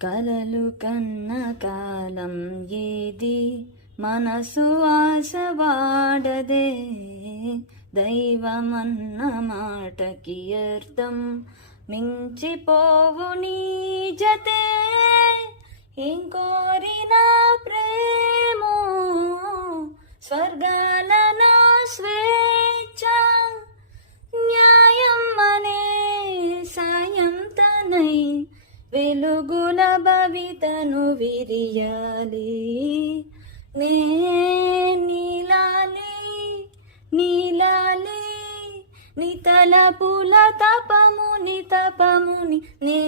కలలు కన్న కాలం ఏది మనసు ఆశవాడదే దైవమన్న మాటకి అర్థం మించిపోవు నీ జతే ఏం కోరినా ప్రేమో స్వర్గాల నా స్వేచ్ఛ న్యాయం అనే సాయం తనై వెలుగుల భవితను విరియాలి నే నీలాలి నీలాలి నీ తలపుల తపముని నే